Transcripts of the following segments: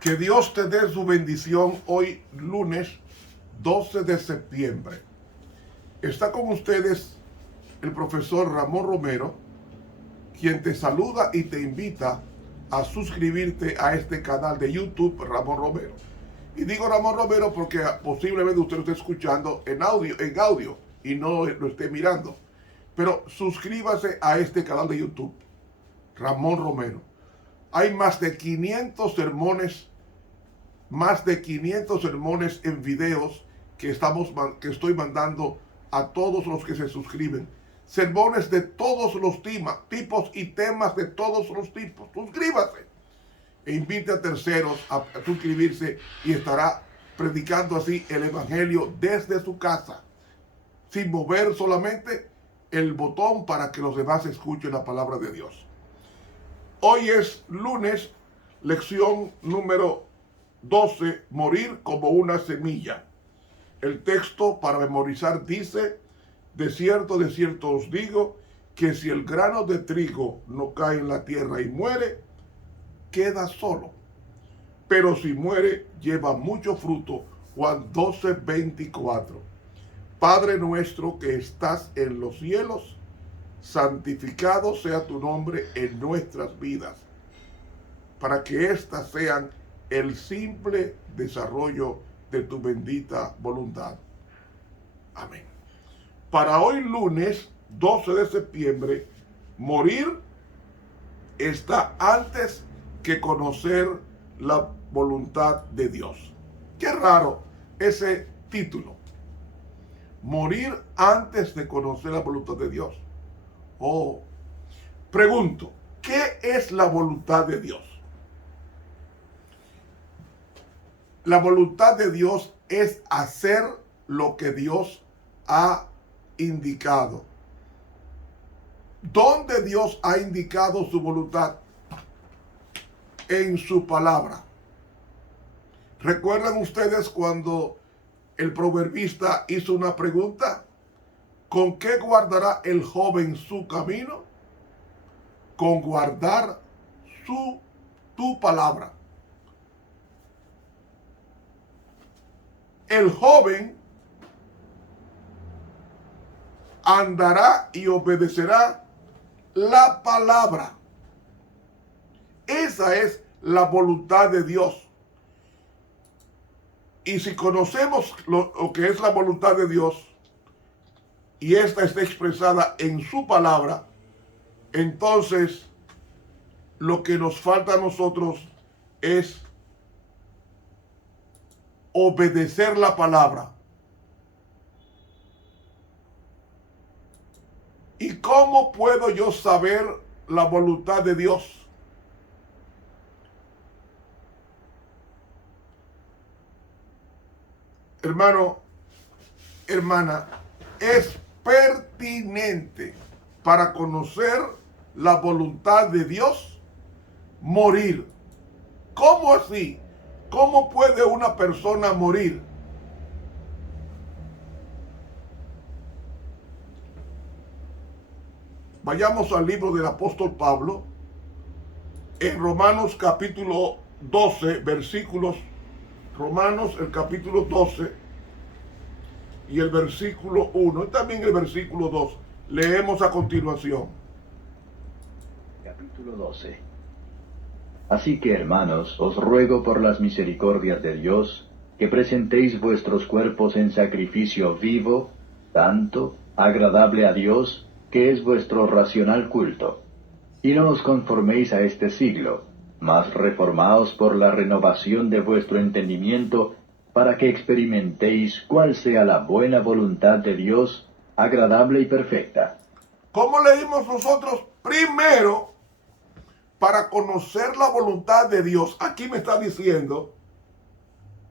Que Dios te dé su bendición hoy, lunes 12 de septiembre. Está con ustedes el profesor Ramón Romero, quien te saluda y te invita a suscribirte a este canal de YouTube, Ramón Romero. Y digo Ramón Romero porque posiblemente usted lo esté escuchando en audio y no lo esté mirando. Pero suscríbase a este canal de YouTube, Ramón Romero. Hay más de 500 sermones en videos que estoy mandando a todos los que se suscriben. Sermones de todos los tipos y temas de todos los tipos. Suscríbase e invite a terceros a suscribirse y estará predicando así el evangelio desde su casa, sin mover solamente el botón para que los demás escuchen la palabra de Dios. Hoy es lunes, lección número 12, morir como una semilla. El texto para memorizar dice: de cierto os digo, que si el grano de trigo no cae en la tierra y muere, queda solo. Pero si muere, lleva mucho fruto. Juan 12:24. Padre nuestro que estás en los cielos, santificado sea tu nombre en nuestras vidas, para que éstas sean el simple desarrollo de tu bendita voluntad. Amén. Para hoy lunes 12 de septiembre, morir está antes que conocer la voluntad de Dios. Qué raro ese título. Morir antes de conocer la voluntad de Dios. Oh, pregunto, ¿qué es la voluntad de Dios? La voluntad de Dios es hacer lo que Dios ha indicado. ¿Dónde Dios ha indicado su voluntad? En su palabra. ¿Recuerdan ustedes cuando el proverbista hizo una pregunta? ¿Con qué guardará el joven su camino? Con guardar tu palabra. El joven andará y obedecerá la palabra. Esa es la voluntad de Dios. Y si conocemos lo que es la voluntad de Dios, y esta está expresada en su palabra, entonces lo que nos falta a nosotros es obedecer la palabra. ¿Y cómo puedo yo saber la voluntad de Dios? Hermano, hermana, es pertinente para conocer la voluntad de Dios morir. ¿Cómo así? ¿Cómo puede una persona morir? Vayamos al libro del apóstol Pablo, en Romanos capítulo 12, versículos, Romanos el capítulo 12 y el versículo 1, y también el versículo 2. Leemos a continuación. Capítulo 12. Así que, hermanos, os ruego por las misericordias de Dios, que presentéis vuestros cuerpos en sacrificio vivo, santo, agradable a Dios, que es vuestro racional culto. Y no os conforméis a este siglo, mas reformaos por la renovación de vuestro entendimiento, para que experimentéis cuál sea la buena voluntad de Dios, agradable y perfecta. ¿Cómo leímos nosotros? Primero, para conocer la voluntad de Dios. Aquí me está diciendo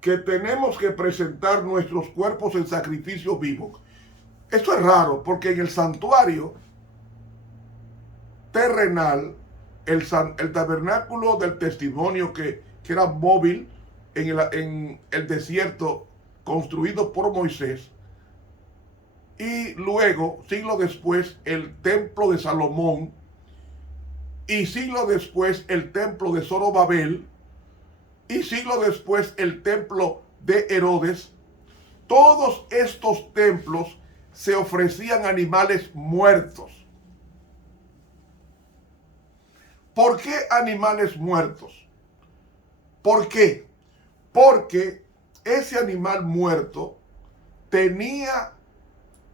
que tenemos que presentar nuestros cuerpos en sacrificio vivo. Esto es raro, porque en el santuario terrenal, el tabernáculo del testimonio que era móvil en el desierto, construido por Moisés, y luego, siglos después, el templo de Salomón, y siglo después el templo de Zorobabel, y siglo después el templo de Herodes. Todos estos templos se ofrecían animales muertos. ¿Por qué animales muertos? ¿Por qué? Porque ese animal muerto tenía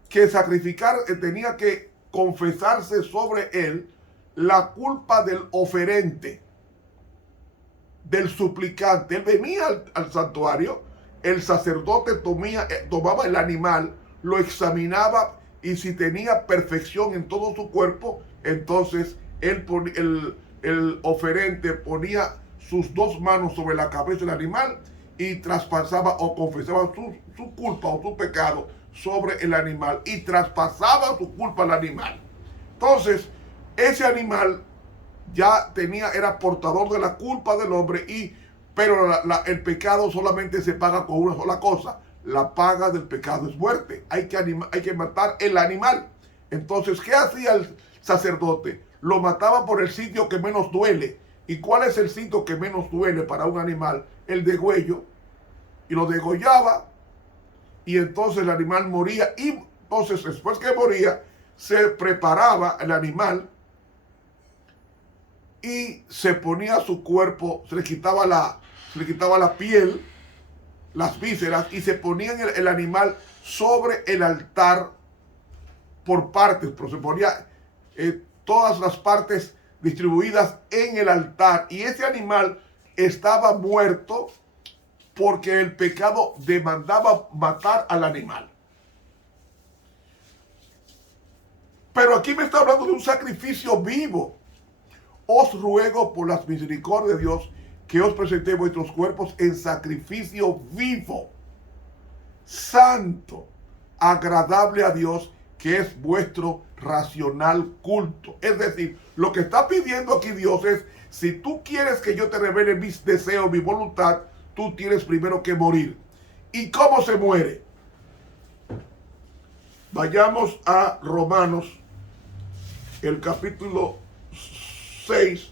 que sacrificar, tenía que confesarse sobre él la culpa del oferente, del suplicante. Él venía al santuario, el sacerdote tomaba el animal, lo examinaba y si tenía perfección en todo su cuerpo, entonces el oferente ponía sus dos manos sobre la cabeza del animal y traspasaba o confesaba su culpa o su pecado sobre el animal y traspasaba su culpa al animal. Entonces, ese animal ya era portador de la culpa del hombre, pero el pecado solamente se paga con una sola cosa. La paga del pecado es muerte. Hay que matar el animal. Entonces, ¿qué hacía el sacerdote? Lo mataba por el sitio que menos duele. ¿Y cuál es el sitio que menos duele para un animal? El degüello. Y lo degollaba, y entonces el animal moría. Y entonces, después que moría, se preparaba el animal y se ponía a su cuerpo, se le quitaba la piel, las vísceras, y se ponía el animal sobre el altar por partes, pero se ponía todas las partes distribuidas en el altar, y ese animal estaba muerto porque el pecado demandaba matar al animal. Pero aquí me está hablando de un sacrificio vivo. Os ruego por las misericordias de Dios que os presentéis vuestros cuerpos en sacrificio vivo, santo, agradable a Dios, que es vuestro racional culto. Es decir, lo que está pidiendo aquí Dios es, si tú quieres que yo te revele mis deseos, mi voluntad, tú tienes primero que morir. ¿Y cómo se muere? Vayamos a Romanos, el capítulo 6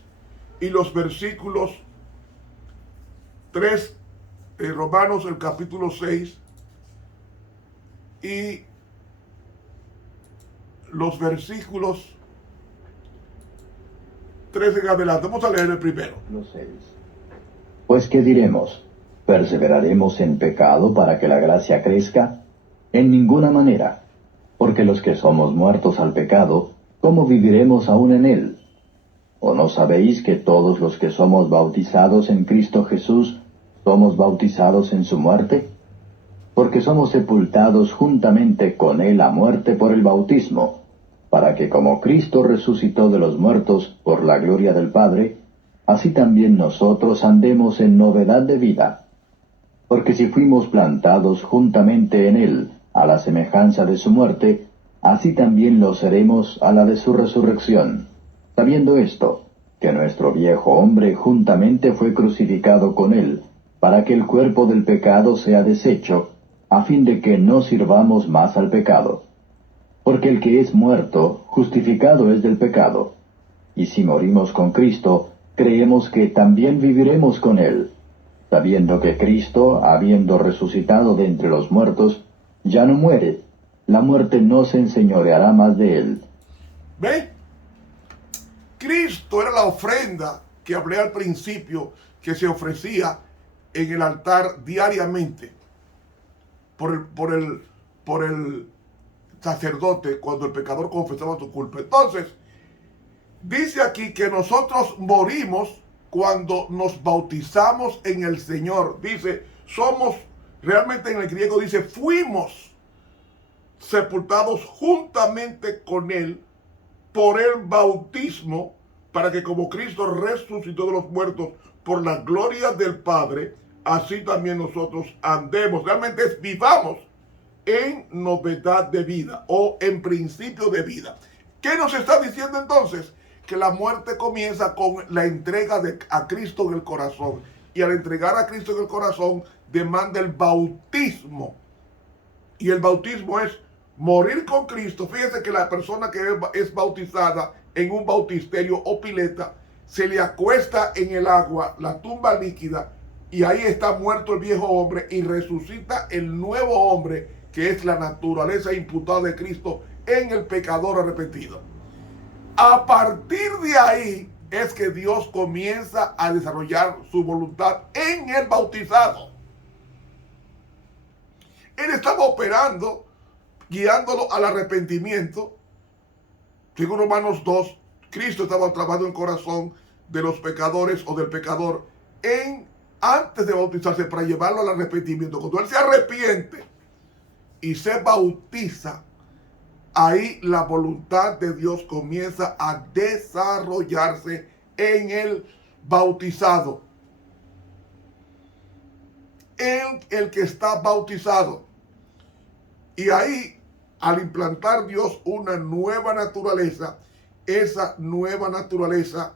y los versículos 3, Romanos el capítulo 6 y los versículos 3 en adelante. Vamos a leer el primero. Los 6. Pues, ¿qué diremos? ¿Perseveraremos en pecado para que la gracia crezca? En ninguna manera, porque los que somos muertos al pecado, ¿cómo viviremos aún en él? ¿O no sabéis que todos los que somos bautizados en Cristo Jesús, somos bautizados en su muerte? Porque somos sepultados juntamente con él a muerte por el bautismo, para que como Cristo resucitó de los muertos por la gloria del Padre, así también nosotros andemos en novedad de vida. Porque si fuimos plantados juntamente en él a la semejanza de su muerte, así también lo seremos a la de su resurrección. Sabiendo esto, que nuestro viejo hombre juntamente fue crucificado con él, para que el cuerpo del pecado sea deshecho, a fin de que no sirvamos más al pecado. Porque el que es muerto, justificado es del pecado. Y si morimos con Cristo, creemos que también viviremos con él, sabiendo que Cristo, habiendo resucitado de entre los muertos, ya no muere. La muerte no se enseñoreará más de él. ¿Ve? Cristo era la ofrenda que hablé al principio, que se ofrecía en el altar diariamente por el sacerdote cuando el pecador confesaba su culpa. Entonces, dice aquí que nosotros morimos cuando nos bautizamos en el Señor. Dice, realmente en el griego dice, fuimos sepultados juntamente con él por el bautismo, para que como Cristo resucitó de los muertos por la gloria del Padre, así también nosotros andemos, realmente vivamos en novedad de vida o en principio de vida. ¿Qué nos está diciendo entonces? Que la muerte comienza con la entrega a Cristo en el corazón. Y al entregar a Cristo en el corazón, demanda el bautismo. Y el bautismo es morir con Cristo. Fíjense que la persona que es bautizada en un bautisterio o pileta, se le acuesta en el agua, la tumba líquida, y ahí está muerto el viejo hombre y resucita el nuevo hombre, que es la naturaleza imputada de Cristo en el pecador arrepentido. A partir de ahí es que Dios comienza a desarrollar su voluntad en el bautizado. Él estaba operando, guiándolo al arrepentimiento. Según Romanos 2, Cristo estaba trabajando en el corazón de los pecadores o del pecador antes de bautizarse, para llevarlo al arrepentimiento. Cuando él se arrepiente y se bautiza, ahí la voluntad de Dios comienza a desarrollarse en el bautizado. El que está bautizado. Y ahí, al implantar Dios una nueva naturaleza, esa nueva naturaleza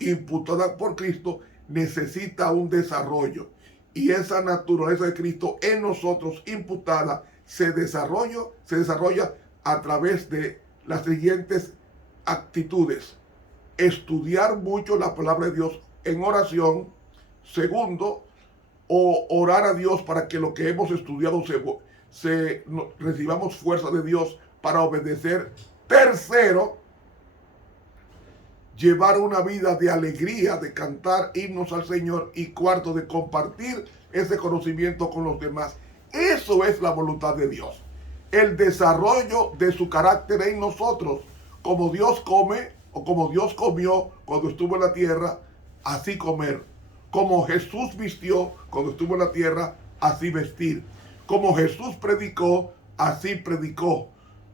imputada por Cristo necesita un desarrollo. Y esa naturaleza de Cristo en nosotros imputada se desarrolla a través de las siguientes actitudes: estudiar mucho la palabra de Dios en oración. Segundo, orar a Dios para que lo que hemos estudiado recibamos fuerza de Dios para obedecer. Tercero, llevar una vida de alegría, de cantar himnos al Señor. Y cuarto, de compartir ese conocimiento con los demás. Eso es la voluntad de Dios. El desarrollo de su carácter en nosotros. Como Dios come, o como Dios comió cuando estuvo en la tierra, así comer. Como Jesús vistió cuando estuvo en la tierra, así vestir. Como Jesús predicó, así predicó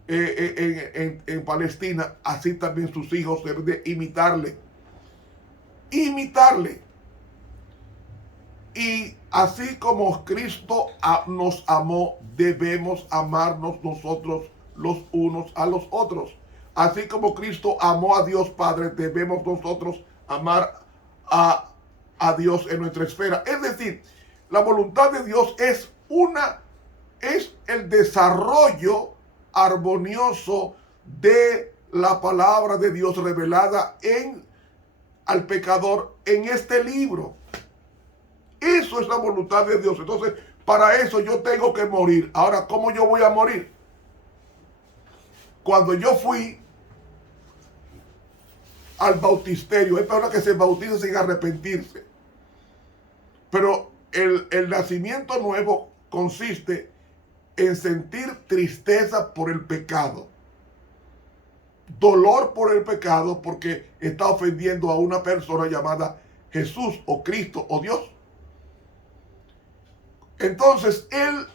en Palestina, así también sus hijos deben de imitarle. Imitarle. Y así como Cristo nos amó, debemos amarnos nosotros los unos a los otros. Así como Cristo amó a Dios Padre, debemos nosotros amar a Dios en nuestra esfera. Es decir, la voluntad de Dios es el desarrollo armonioso de la palabra de Dios revelada al pecador en este libro. Eso es la voluntad de Dios. Entonces, para eso yo tengo que morir. Ahora, ¿cómo yo voy a morir? Cuando yo fui al bautisterio, hay personas que se bautizan sin arrepentirse. Pero el nacimiento nuevo consiste en sentir tristeza por el pecado, dolor por el pecado, porque está ofendiendo a una persona llamada Jesús o Cristo o Dios. Entonces Él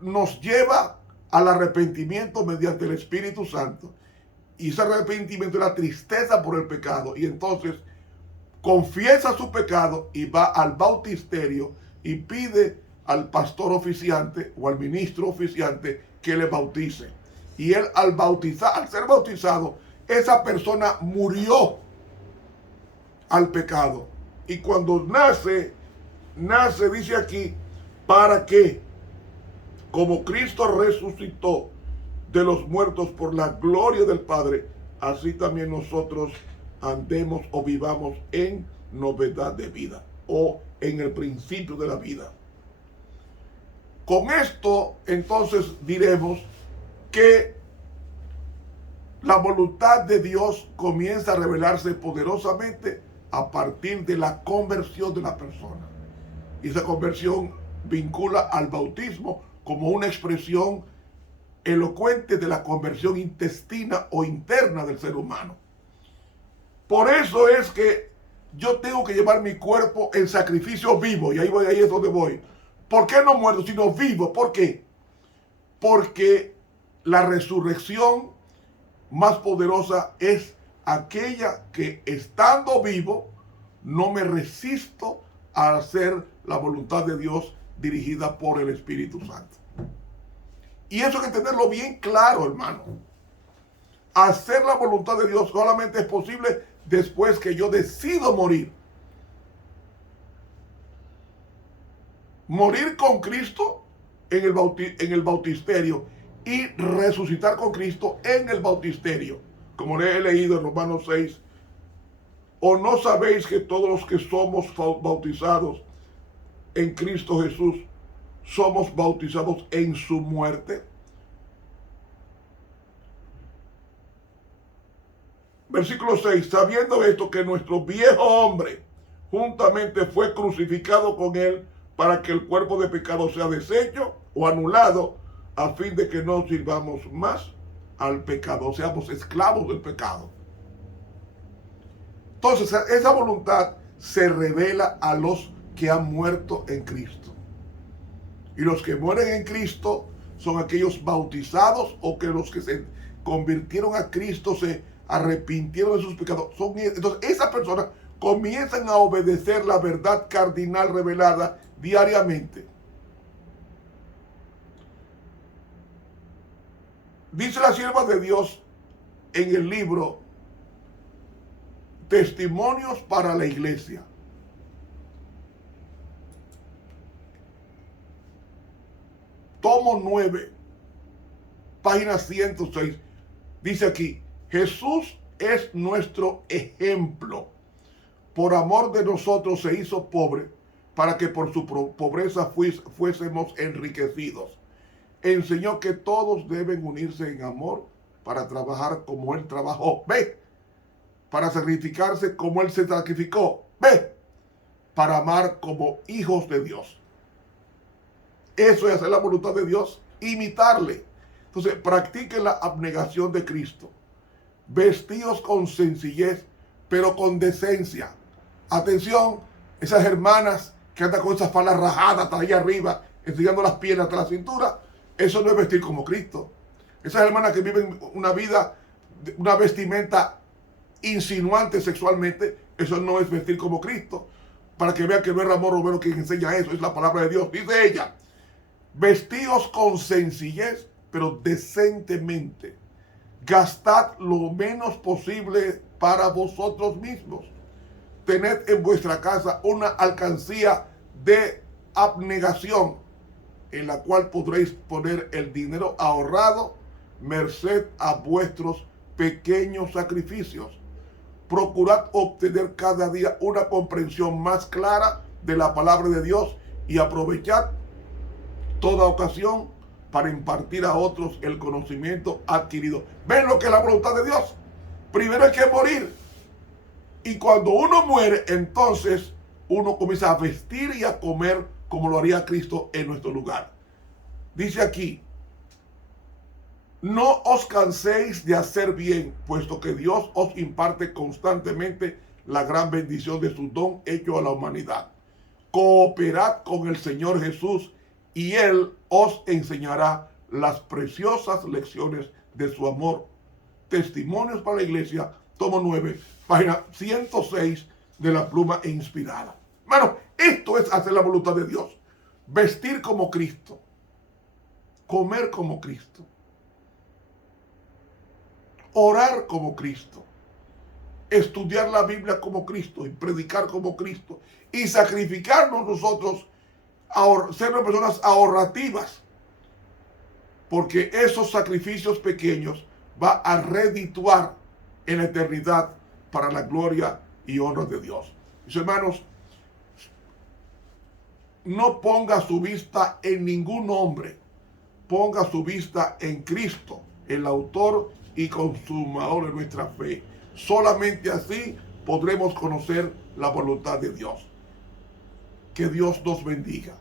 nos lleva al arrepentimiento mediante el Espíritu Santo, y ese arrepentimiento es la tristeza por el pecado, y entonces confiesa su pecado y va al bautisterio y pide al pastor oficiante o al ministro oficiante que le bautice. Y él al ser bautizado, esa persona murió al pecado. Y cuando nace, dice aquí, para que, como Cristo resucitó de los muertos por la gloria del Padre, así también nosotros andemos o vivamos en novedad de vida, o en el principio de la vida. Con esto, entonces, diremos que la voluntad de Dios comienza a revelarse poderosamente a partir de la conversión de la persona. Y esa conversión vincula al bautismo como una expresión elocuente de la conversión intestina o interna del ser humano. Por eso es que yo tengo que llevar mi cuerpo en sacrificio vivo. Y ahí es donde voy. ¿Por qué no muerto, sino vivo? ¿Por qué? Porque la resurrección más poderosa es aquella que, estando vivo, no me resisto a hacer la voluntad de Dios dirigida por el Espíritu Santo. Y eso hay que tenerlo bien claro, hermano. Hacer la voluntad de Dios solamente es posible después que yo decido morir. Morir con Cristo en el bautisterio y resucitar con Cristo en el bautisterio. como le he leído en Romanos 6, ¿o no sabéis que todos los que somos bautizados en Cristo Jesús somos bautizados en su muerte? Versículo 6, sabiendo esto, que nuestro viejo hombre juntamente fue crucificado con él para que el cuerpo de pecado sea deshecho o anulado, a fin de que no sirvamos más al pecado, seamos esclavos del pecado. Entonces, esa voluntad se revela a los que han muerto en Cristo. Y los que mueren en Cristo son aquellos bautizados o que los que se convirtieron a Cristo, se arrepintieron de sus pecados. Entonces, esas personas comienzan a obedecer la verdad cardinal revelada diariamente. Dice la sierva de Dios en el libro Testimonios para la Iglesia. Tomo 9, página 106. Dice aquí, Jesús es nuestro ejemplo. Por amor de nosotros se hizo pobre, para que por su pobreza fuésemos enriquecidos. Enseñó que todos deben unirse en amor para trabajar como Él trabajó. Ve, para sacrificarse como Él se sacrificó. Ve, para amar como hijos de Dios. Eso es hacer la voluntad de Dios, imitarle. Entonces, practiquen la abnegación de Cristo. Vestidos con sencillez, pero con decencia. Atención, esas hermanas que andan con esas faldas rajadas hasta allá arriba, enseñando las piernas hasta la cintura, eso no es vestir como Cristo. Esas hermanas que viven una vida, una vestimenta insinuante sexualmente, eso no es vestir como Cristo. Para que vean que no es Ramón Romero quien enseña eso, es la palabra de Dios. Dice ella, vestíos con sencillez, pero decentemente. Gastad lo menos posible para vosotros mismos. Tened en vuestra casa una alcancía de abnegación, en la cual podréis poner el dinero ahorrado, merced a vuestros pequeños sacrificios. Procurad obtener cada día una comprensión más clara de la palabra de Dios y aprovechad toda ocasión para impartir a otros el conocimiento adquirido. ¿Ven lo que es la voluntad de Dios? Primero hay que morir. Y cuando uno muere, entonces uno comienza a vestir y a comer como lo haría Cristo en nuestro lugar. Dice aquí, no os canséis de hacer bien, puesto que Dios os imparte constantemente la gran bendición de su don hecho a la humanidad. Cooperad con el Señor Jesús y Él os enseñará las preciosas lecciones de su amor. Testimonios para la Iglesia, tomo 9, página 106 de la pluma inspirada. Bueno, esto es hacer la voluntad de Dios. Vestir como Cristo. Comer como Cristo. Orar como Cristo. Estudiar la Biblia como Cristo y predicar como Cristo. Y sacrificarnos nosotros, ser personas ahorrativas. Porque esos sacrificios pequeños va a redituar en la eternidad para la gloria y honra de Dios. Mis hermanos, no ponga su vista en ningún hombre, ponga su vista en Cristo, el autor y consumador de nuestra fe. Solamente así podremos conocer la voluntad de Dios. Que Dios nos bendiga,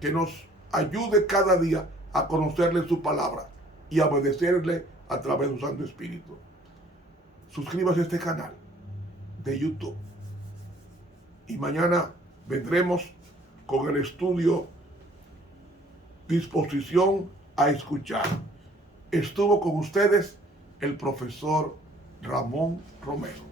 que nos ayude cada día a conocerle su palabra y a obedecerle a través de su Santo Espíritu. Suscríbase a este canal de YouTube y mañana vendremos con el estudio Disposición a Escuchar. Estuvo con ustedes el profesor Ramón Romero.